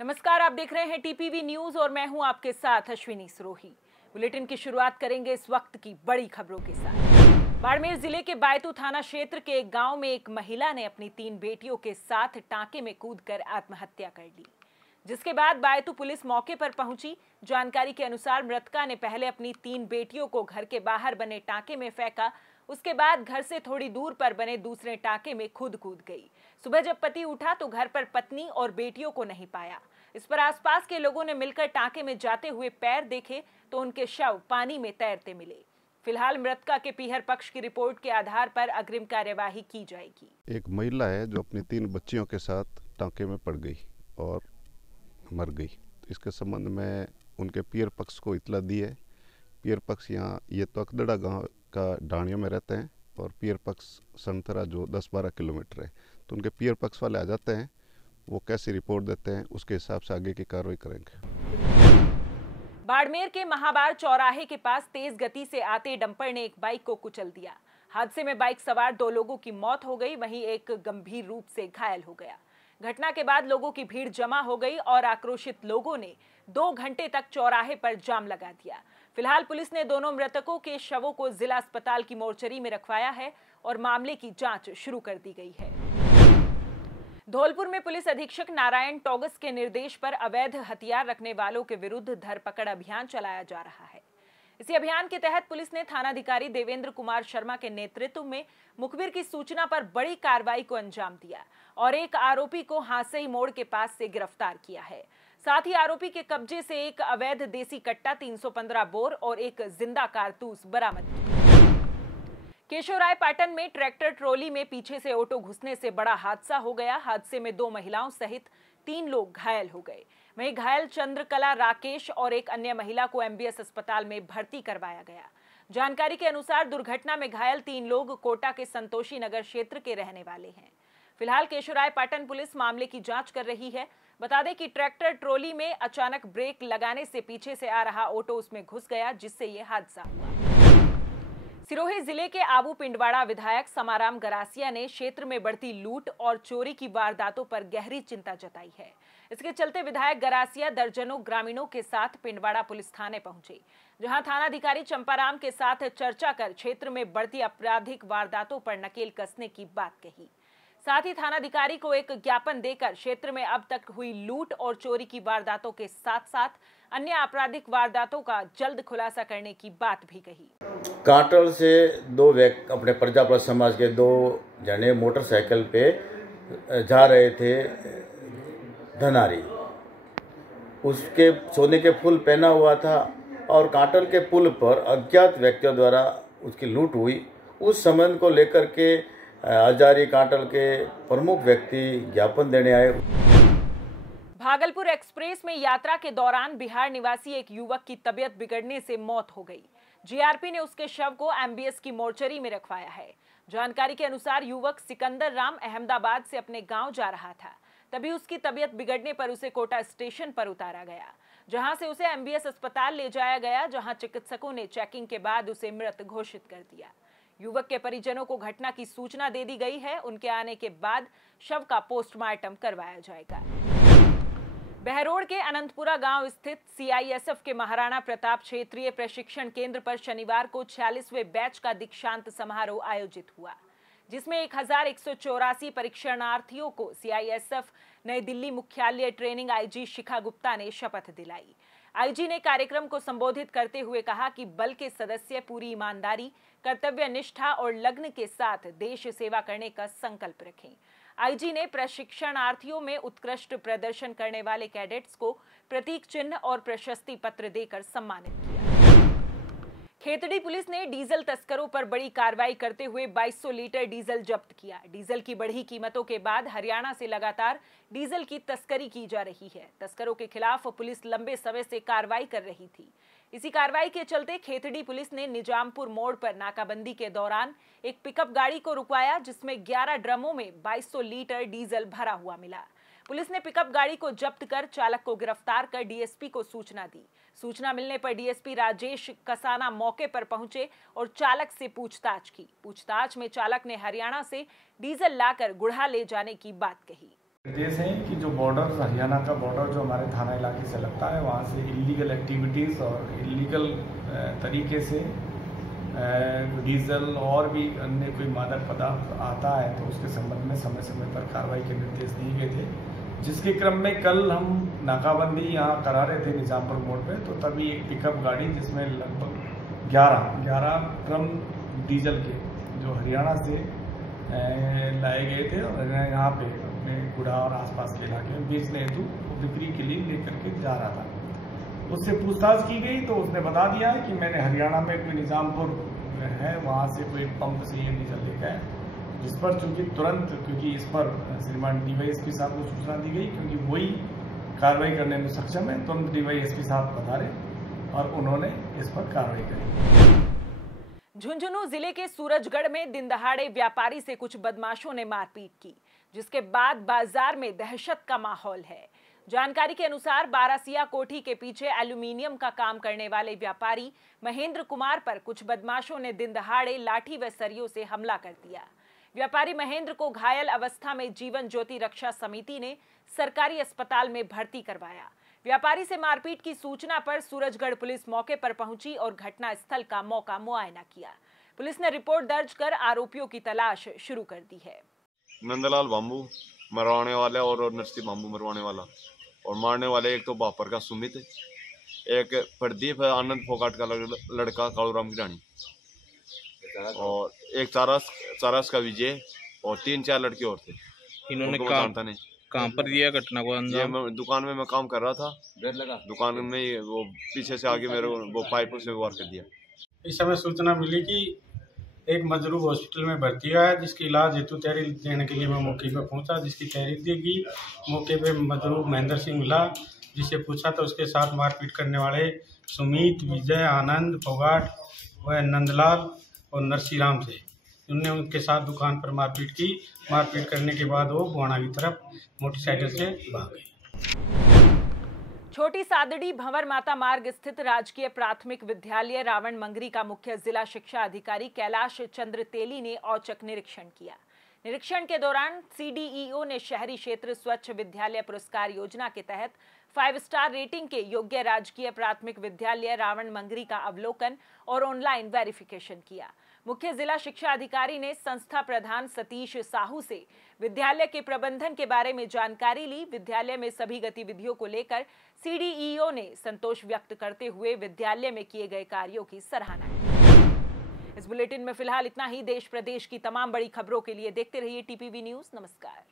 नमस्कार, आप देख रहे हैं टीपीवी न्यूज और मैं हूं आपके साथ अश्विनी सरोही। बुलेटिन की शुरुआत करेंगे इस वक्त की बड़ी खबरों के साथ। बाड़मेर जिले के बायतू थाना क्षेत्र के एक गांव में एक महिला ने अपनी 3 बेटियों के साथ टांके में कूदकर आत्महत्या कर ली, जिसके बाद बायतू पुलिस मौके पर पहुंची। जानकारी के अनुसार मृतका ने पहले अपनी 3 बेटियों को घर के बाहर बने टांके में फेंका, उसके बाद घर से थोड़ी दूर पर बने दूसरे टांके में खुद कूद गई। सुबह जब पति उठा तो घर पर पत्नी और बेटियों को नहीं पाया। इस पर आसपास के लोगों ने मिलकर टांके में जाते हुए पैर देखे तो उनके शव पानी में तैरते मिले। फिलहाल मृतका के पीहर पक्ष की रिपोर्ट के आधार पर अग्रिम कार्यवाही की जाएगी। एक महिला है जो अपनी 3 बच्चियों के साथ टांके में पड़ गई और मर गई। इसके संबंध में उनके पीहर पक्ष को इतला दी है। पीहर पक्ष यहाँ ये तो अकदड़ा गांव का डाणियों में रहते हैं और पीहर पक्ष संतरा जो 10-12 किलोमीटर है, तो उनके पीहर पक्ष वाले आ जाते हैं। वो कैसी रिपोर्ट देते हैं उसके हिसाब से आगे की कार्रवाई करेंगे। बाड़मेर के महाबार चौराहे के पास तेज गति से आते डंपर ने एक बाइक को कुचल दिया। हादसे में बाइक सवार 2 लोगों की मौत हो गई, वहीं एक गंभीर रूप से घायल हो गया। घटना के बाद लोगों की भीड़ जमा हो गई और आक्रोशित लोगों ने 2 घंटे तक चौराहे पर जाम लगा दिया। फिलहाल पुलिस ने दोनों मृतकों के शवों को जिला अस्पताल की मोर्चरी में रखवाया है और मामले की जांच शुरू कर दी गई है। धौलपुर में पुलिस अधीक्षक नारायण टोगस के निर्देश पर अवैध हथियार रखने वालों के विरुद्ध धरपकड़ अभियान चलाया जा रहा है। इसी अभियान के तहत पुलिस ने थानाधिकारी देवेंद्र कुमार शर्मा के नेतृत्व में मुखबिर की सूचना पर बड़ी कार्रवाई को अंजाम दिया और एक आरोपी को हांसई मोड़ के पास से गिरफ्तार किया है। साथ ही आरोपी के कब्जे से एक अवैध देसी कट्टा, 315 बोर और एक जिंदा कारतूस बरामद किया। केशवराय पाटन में ट्रैक्टर ट्रॉली में पीछे से ऑटो घुसने से बड़ा हादसा हो गया। हादसे में 2 महिलाओं सहित 3 लोग घायल हो गए। वहीं घायल चंद्रकला राकेश और एक अन्य महिला को एमबीएस अस्पताल में भर्ती करवाया गया। जानकारी के अनुसार दुर्घटना में घायल 3 लोग कोटा के संतोषी नगर क्षेत्र के रहने वाले हैं। फिलहाल केशवराय पाटन पुलिस मामले की जांच कर रही है। बता दें कि ट्रैक्टर ट्रॉली में अचानक ब्रेक लगाने से पीछे से आ रहा ऑटो उसमें घुस गया, जिससे यह हादसा हुआ। सिरोही जिले के आबू पिंडवाड़ा विधायक समाराम गरासिया ने क्षेत्र में बढ़ती लूट और चोरी की वारदातों पर गहरी चिंता जताई है। इसके चलते विधायक गरासिया दर्जनों ग्रामीणों के साथ पिंडवाड़ा पुलिस थाने पहुंचे, जहां थानाधिकारी चंपाराम के साथ चर्चा कर क्षेत्र में बढ़ती आपराधिक वारदातों पर नकेल कसने की बात कही। साथ ही थानाधिकारी को एक ज्ञापन देकर क्षेत्र में अब तक हुई लूट और चोरी की वारदातों के साथ साथ अन्य आपराधिक वारदातों का जल्द खुलासा करने की बात भी कही। काटल से 2 व्यक्ति अपने प्रजापत समाज के 2 जने मोटरसाइकिल पे जा रहे थे धनारी। उसके सोने के फूल पहना हुआ था और काटल के पुल पर अज्ञात व्यक्तियों द्वारा उसकी लूट हुई। उस संबंध को लेकर के हजारी काटल के प्रमुख व्यक्ति ज्ञापन देने आए। भागलपुर एक्सप्रेस में यात्रा के दौरान बिहार निवासी एक युवक की तबीयत बिगड़ने से मौत हो गई। जीआरपी ने उसके शव को एमबीएस की मोर्चरी में रखवाया है। जानकारी के अनुसार युवक सिकंदर राम अहमदाबाद से अपने गांव जा रहा था, तभी उसकी तबीयत बिगड़ने पर उसे कोटा स्टेशन पर उतारा गया, जहां से उसे एमबीएस अस्पताल ले जाया गया, जहां चिकित्सकों ने चेकिंग के बाद उसे मृत घोषित कर दिया। युवक के परिजनों को घटना की सूचना दे दी गई है। उनके आने के बाद शव का पोस्टमार्टम करवाया जाएगा। बहरोड के अनंतपुरा गांव स्थित सीआईएसएफ के महाराणा प्रताप क्षेत्रीय प्रशिक्षण केंद्र पर शनिवार को 46वें बैच का दीक्षांत समारोह आयोजित हुआ, जिसमें 1184 परीक्षणार्थियों को सीआईएसएफ नई दिल्ली मुख्यालय ट्रेनिंग आईजी शिखा गुप्ता ने शपथ दिलाई। आईजी ने कार्यक्रम को संबोधित करते हुए कहा कि बल के सदस्य पूरी ईमानदारी, कर्तव्य निष्ठा और लगन के साथ देश सेवा करने का संकल्प रखें। आईजी ने प्रशिक्षणार्थियों में उत्कृष्ट प्रदर्शन करने वाले कैडेट्स को प्रतीक चिन्ह और प्रशस्ति पत्र देकर सम्मानित किया। खेतड़ी पुलिस ने डीजल तस्करों पर बड़ी कार्रवाई करते हुए 2200 लीटर डीजल जब्त किया। डीजल की बढ़ी कीमतों के बाद हरियाणा से लगातार डीजल की तस्करी की जा रही है। तस्करों के खिलाफ पुलिस लंबे समय से कार्रवाई कर रही थी। इसी कार्रवाई के चलते खेतड़ी पुलिस ने निजामपुर मोड़ पर नाकाबंदी के दौरान एक पिकअप गाड़ी को रुकवाया, जिसमें 11 ड्रमों में 2200 लीटर डीजल भरा हुआ मिला। पुलिस ने पिकअप गाड़ी को जब्त कर चालक को गिरफ्तार कर डीएसपी को सूचना दी। सूचना मिलने पर डीएसपी राजेश कसाना मौके पर पहुंचे और चालक से पूछताछ की। पूछताछ में चालक ने हरियाणा से डीजल लाकर गुढ़ा ले जाने की बात कही। निर्देश है कि जो बॉर्डर, हरियाणा का बॉर्डर जो हमारे थाना इलाके से लगता है, वहाँ से इलीगल एक्टिविटीज़ और इलीगल तरीके से डीजल और भी अन्य कोई मादक पदार्थ आता है तो उसके संबंध में समय समय पर कार्रवाई के निर्देश दिए गए थे, जिसके क्रम में कल हम नाकाबंदी यहाँ करा रहे थे निजामपुर मोड़ पे, तो तभी एक पिकअप गाड़ी जिसमें लगभग 11 ड्रम डीजल के जो हरियाणा से लाए गए थे और यहाँ पे अपने गुड़ा और आसपास के इलाके में बेचने हेतु बिक्री के लिए लेकर के जा रहा था। उससे पूछताछ की गई तो उसने बता दिया है कि मैंने हरियाणा में कोई निजामपुर है वहाँ से कोई पंप से ये डीजल लेकर है, जिस पर चूंकि तुरंत, क्योंकि इस पर श्रीमान DYSP साहब को सूचना दी गई, क्योंकि वही कार्रवाई करने में सक्षम है, तुरंत DYSP साहब पधारे और उन्होंने इस पर कार्रवाई करी। झुंझुनू जिले के सूरजगढ़ में दिन दहाड़े व्यापारी से कुछ बदमाशों ने मारपीट की, जिसके बाद बाजार में दहशत का माहौल है। जानकारी के अनुसार बारासिया कोठी के पीछे एल्यूमीनियम का काम करने वाले व्यापारी महेंद्र कुमार पर कुछ बदमाशों ने दिन दहाड़े लाठी व सरियों से हमला कर दिया। व्यापारी महेंद्र को घायल अवस्था में जीवन ज्योति रक्षा समिति ने सरकारी अस्पताल में भर्ती करवाया। व्यापारी से मारपीट की सूचना पर सूरजगढ़ पुलिस मौके पर पहुंची और घटना स्थल का मौका मुआयना किया। पुलिस ने रिपोर्ट दर्ज कर आरोपियों की तलाश शुरू कर दी है। नंदलाल बाम्बू मरवाने वाला और नरसी बाम्बू मरवाने वाला, और मारने वाले एक तो बापर का सुमित, एक प्रदीप है आनंद फोकाट का लड़का कालूराम गिरानी, और एक चारस का विजय, और 3-4 लड़के और थे। इन्होंने कहाँ पर दिया घटना को अंजाम? दुकान में मैं काम कर रहा था, दुकान में वो पीछे से आगे मेरे वो पाइपों से वार कर दिया। इस समय सूचना मिली कि एक मजरूब हॉस्पिटल में भर्ती है, जिसकी इलाज हेतु तहरीर देने के लिए मैं मौके पर पहुंचा, जिसकी तहरीर दी गई। मौके पे मजरूब महेंद्र सिंह मिला, जिसे पूछा तो उसके साथ मारपीट करने वाले सुमित, विजय, आनंद, फोगाट व नंदलाल और नरसी राम थे। उनने उनके साथ दुकान पर मारपीट की। मारपीट करने के बाद वो बुआना की तरफ मोटरसाइकिल से भाग गए। छोटी सादड़ी भंवर माता मार्ग स्थित राजकीय प्राथमिक विद्यालय रावण मंगरी का मुख्य जिला शिक्षा अधिकारी कैलाश चंद्र तेली ने औचक निरीक्षण किया। निरीक्षण के दौरान CDEO ने शहरी क्षेत्र स्वच्छ विद्यालय पुरस्कार योजना के तहत 5 स्टार रेटिंग के योग्य राजकीय प्राथमिक विद्यालय रावण मंगरी का अवलोकन और ऑनलाइन वेरिफिकेशन किया। मुख्य जिला शिक्षा अधिकारी ने संस्था प्रधान सतीश साहू से विद्यालय के प्रबंधन के बारे में जानकारी ली। विद्यालय में सभी गतिविधियों को लेकर CDEO ने संतोष व्यक्त करते हुए विद्यालय में किए गए कार्यों की सराहना की। इस बुलेटिन में फिलहाल इतना ही। देश प्रदेश की तमाम बड़ी खबरों के लिए देखते रहिए TPV न्यूज़। नमस्कार।